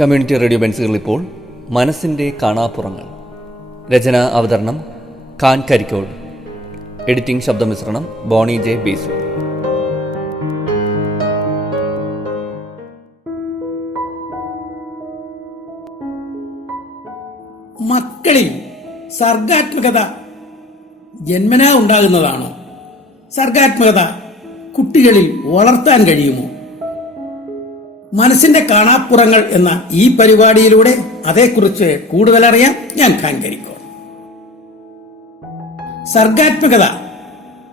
Community radio ബെൻസുകൾ ഇപ്പോൾ മനസ്സിന്റെ കാണാപ്പുറങ്ങൾ. രചന അവതരണം ഖാൻ കരിക്കോൾ. എഡിറ്റിംഗ് ശബ്ദമിശ്രണം ബോണി ജെ ബീസു. മക്കളിൽ സർഗാത്മകത ജന്മനാ ഉണ്ടാകുന്നതാണോ. സർഗാത്മകത കുട്ടികളിൽ വളർത്താൻ കഴിയുമോ? മനസ്സിന്റെ കാണാപ്പുറങ്ങൾ എന്ന ഈ പരിപാടിയിലൂടെ അതേക്കുറിച്ച് കൂടുതൽ അറിയാൻ ഞാൻ ഖാൻ സർഗാത്മകത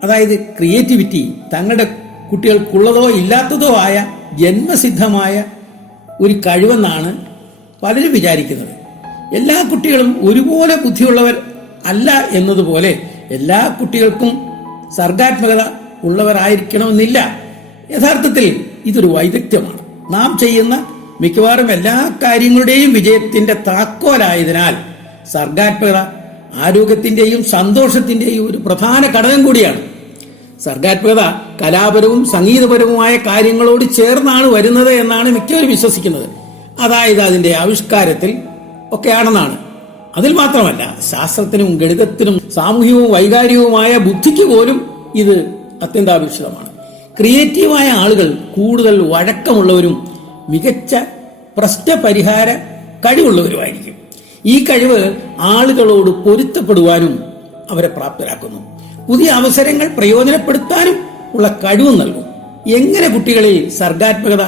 അതായത് ക്രിയേറ്റിവിറ്റി തങ്ങളുടെ കുട്ടികൾക്കുള്ളതോ ഇല്ലാത്തതോ ആയ ജന്മസിദ്ധമായ ഒരു കഴിവെന്നാണ് പലരും വിചാരിക്കുന്നത്. എല്ലാ കുട്ടികളും ഒരുപോലെ ബുദ്ധിയുള്ളവർ അല്ല എന്നതുപോലെ എല്ലാ കുട്ടികൾക്കും സർഗാത്മകത ഉള്ളവരായിരിക്കണമെന്നില്ല. യഥാർത്ഥത്തിൽ ഇതൊരു വൈദഗ്ധ്യമാണ്. നാം ചെയ്യുന്ന മിക്കവാറും എല്ലാ കാര്യങ്ങളുടെയും വിജയത്തിന്റെ താക്കോലായതിനാൽ സർഗാത്മകത ആരോഗ്യത്തിന്റെയും സന്തോഷത്തിന്റെയും ഒരു പ്രധാന ഘടകം കൂടിയാണ്. സർഗാത്മകത കലാപരവും സംഗീതപരവുമായ കാര്യങ്ങളോട് ചേർന്നാണ് വരുന്നത് എന്നാണ് മിക്കവരും വിശ്വസിക്കുന്നത്. അതായത് അതിന്റെ ആവിഷ്കാരത്തിൽ ഒക്കെയാണെന്നാണ്. അതിൽ മാത്രമല്ല ശാസ്ത്രത്തിനും ഗണിതത്തിനും സാമൂഹികവും വൈകാരികവുമായ ബുദ്ധിക്ക് പോലും ഇത് അത്യന്താപേക്ഷിതമാണ്. ക്രിയേറ്റീവായ ആളുകൾ കൂടുതൽ വഴക്കമുള്ളവരും മികച്ച പ്രശ്നപരിഹാര കഴിവുള്ളവരുമായിരിക്കും. ഈ കഴിവ് ആളുകളോട് പൊരുത്തപ്പെടുവാനും അവരെ പ്രാപ്തരാക്കുന്നു. പുതിയ അവസരങ്ങൾ പ്രയോജനപ്പെടുത്താനും ഉള്ള കഴിവ് നൽകും. എങ്ങനെ കുട്ടികളിൽ സർഗാത്മകത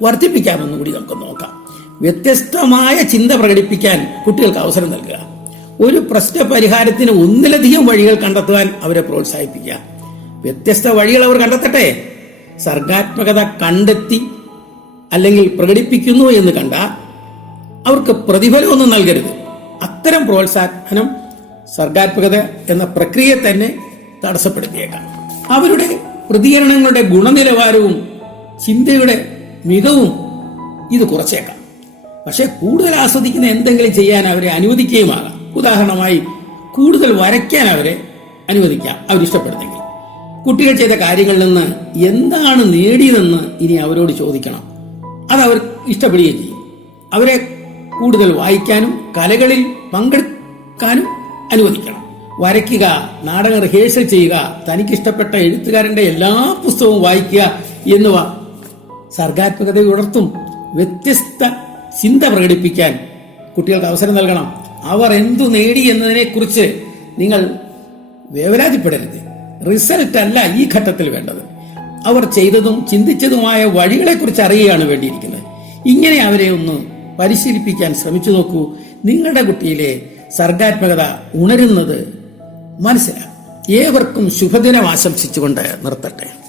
വർദ്ധിപ്പിക്കാമെന്നും കൂടി നമുക്ക് നോക്കാം. വ്യത്യസ്തമായ ചിന്ത പ്രകടിപ്പിക്കാൻ കുട്ടികൾക്ക് അവസരം നൽകുക. ഒരു പ്രശ്ന പരിഹാരത്തിന് ഒന്നിലധികം വഴികൾ കണ്ടെത്തുവാൻ അവരെ പ്രോത്സാഹിപ്പിക്കുക. വ്യത്യസ്ത വഴികൾ അവർ കണ്ടെത്തട്ടെ? സർഗാത്മകത കണ്ടെത്തി അല്ലെങ്കിൽ പ്രകടിപ്പിക്കുന്നു എന്ന് കണ്ട അവർക്ക് പ്രതിഫലമൊന്നും നൽകരുത്. അത്തരം പ്രോത്സാഹനം സർഗാത്മകത എന്ന പ്രക്രിയ തന്നെ തടസ്സപ്പെടുത്തിയേക്കാം. അവരുടെ പ്രതികരണങ്ങളുടെ ഗുണനിലവാരവും ചിന്തയുടെ മികവും ഇത് കുറച്ചേക്കാം. പക്ഷെ കൂടുതൽ ആസ്വദിക്കുന്ന എന്തെങ്കിലും ചെയ്യാൻ അവരെ അനുവദിക്കുകയുമാകാം. ഉദാഹരണമായി കൂടുതൽ വരയ്ക്കാൻ അവരെ അനുവദിക്കാം. അവരിഷ്ടപ്പെടുന്നെങ്കിൽ. കുട്ടികൾ ചെയ്ത കാര്യങ്ങളിൽ നിന്ന് എന്താണ് നേടിയതെന്ന് ഇനി അവരോട് ചോദിക്കണം. അത് അവർ ഇഷ്ടപ്പെടുകയും ചെയ്യും. അവരെ കൂടുതൽ വായിക്കാനും കലകളിൽ പങ്കെടുക്കാനും അനുവദിക്കണം. വരയ്ക്കുക നാടക റിഹേഴ്സൽ ചെയ്യുക തനിക്കിഷ്ടപ്പെട്ട എഴുത്തുകാരന്റെ എല്ലാ പുസ്തകവും വായിക്കുക എന്നിവ സർഗാത്മകത ഉണർത്തും വ്യത്യസ്ത ചിന്ത പ്രകടിപ്പിക്കാൻ കുട്ടികൾക്ക് അവസരം നൽകണം. അവർ എന്തു നേടി എന്നതിനെക്കുറിച്ച് നിങ്ങൾ വേവലാതിപ്പെടരുത്. റിസൾട്ട് അല്ല ഈ ഘട്ടത്തിൽ വേണ്ടത്. അവർ ചെയ്തതും ചിന്തിച്ചതുമായ വഴികളെക്കുറിച്ച് അറിയുകയാണ് വേണ്ടിയിരിക്കുന്നത്. ഇങ്ങനെ അവരെ ഒന്ന് പരിശീലിപ്പിക്കാൻ ശ്രമിച്ചു നോക്കൂ. നിങ്ങളുടെ കുട്ടിയിലെ സർഗാത്മകത ഉണരുന്നത് മനസ്സിലാക്കും ഏവർക്കും ശുഭദിനം ആശംസിച്ചുകൊണ്ട് നിർത്തട്ടെ.